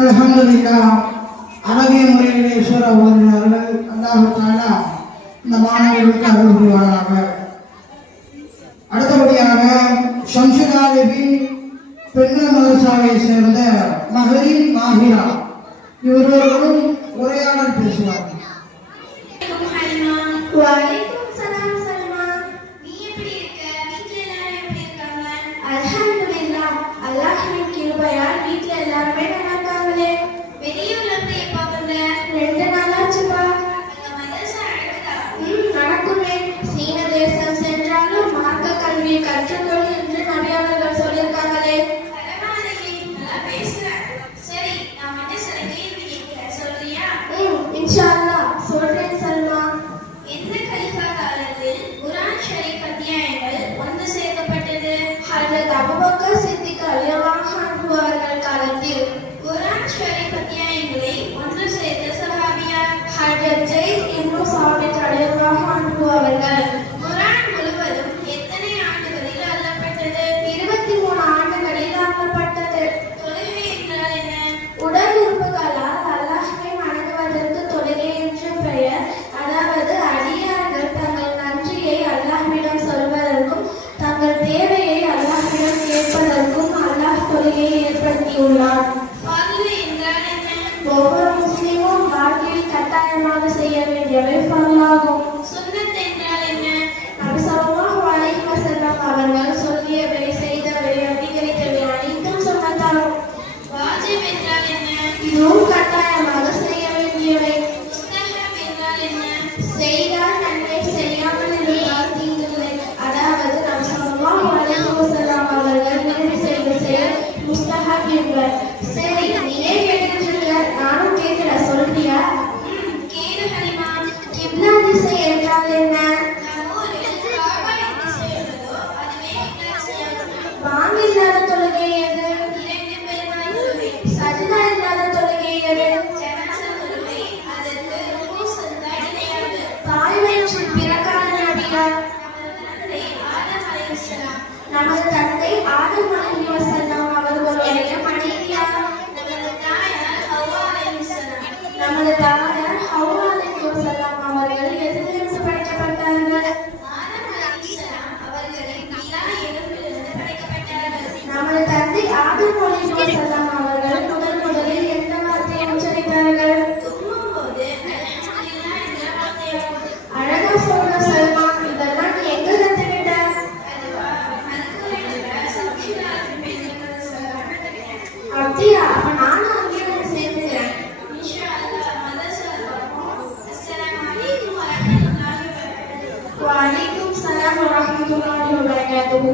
அல்ஹம்துலில்லாஹ். அழகிய முறையிலே சூரா ஓதினார்கள். அல்லாஹ் தஆலா இந்த மாணவர்களுக்கு அருள் புரிவாராக. அடுத்தபடியாக ஷம்சுதாலிபின் பெண்கள் மதரசாவை சேர்ந்த மஹரீன் மாஹிரா இவர்களும் உரையாடல் பேசுவார்கள். அபூபக்கர் சித்திக் ரலியல்லாஹு அன்ஹு அவர்கள் காலத்தில் குர்ஆன் ஷரீஃப் அத்தியாயங்களை ஒன்று சேர்த்த சஹாபியார் ஹஜ்ரத் ஸைத் இப்னு சாபித் ரலியல்லாஹு அன்ஹு அவர்கள். குர்ஆன் முழுவதும் எத்தனை ஆண்டுகளில் அருளப்பட்டது? 23 ஆண்டுகளில் அருளப்பட்டது. தொழுகை என்றால் என்ன? உடல் உறுப்புகளால் அல்லாஹ்வை வணங்குவதற்கு தொழுகை என்று பெயர். அதாவது அடியார்கள் தங்கள் நன்றியை அல்லாஹ்விடம் சொல்வதற்கும் தங்கள் தேவையை அல்லாஹ்விடம் கேட்பதற்கும் அல்லாஹ் தொழுகையை ஏற்படுத்தியுள்ளார். ஒவ்வொரு முஸ்லிமும் வாழ்க்கையில் கட்டாயமாக செய்ய வேண்டியவை ஃபர்லாகும். சுன்னத் என்றால் என்ன? நபி ஸல்லல்லாஹு அலைஹி வஸல்லம் அவர்கள் சொல்லியவை செய்தவை அதிகரித்தவை அனைத்தும் சுன்னத்தாகும். வாஜிப் என்றால் என்ன? இதுவும் கட்டாயமாக செய்ய வேண்டியவை. முஸ்தஹப் என்றால் என்ன? செய்தால் நன்மை, செய்யாமல் இருந்தால் தீங்கில்லை. அதாவது நபி ஸல்லல்லாஹு அலைஹி வஸல்லம் அவர்கள் விரும்பி செய்த செயல் முஸ்தஹப் என்பர். சரி, நீயே கேட்கின்ற, நானும் கேட்கிற, சொல்றியா? கேளு ஹலிமா. கிப்லா திசை என்றால் என்ன? பாங்கு இல்லாத தொழுகை எது? சஜ்தா இல்லாத தொழுகை எது? தாய் வயிற்றில் பிறக்காத நபியார் நமது தந்தை ஆதம் அலைஹி வஸல்லம் அவர்களுடைய மனைவியார். நமது தாயார் ஹவ்வா அலைஹி வஸல்லம் அவர்கள் எதிலிருந்து படைக்கப்பட்டார்கள்? நமது தந்தை ஆதம் அலைஹி வஸல்லம் அவர்கள் முதலில் எந்த வார்த்தையை உச்சரித்தார்கள்? அழகா சொல்ற சல்மான், இதெல்லாம் நீ எங்க கத்துக்கிட்ட? அப்படியா? அப்ப நானும் அங்கே வந்து சேர்ந்துக்கிறேன். வலைக்கும் ஸலாம் வரஹ்மத்துல்லாஹி வபரகாத்துஹு.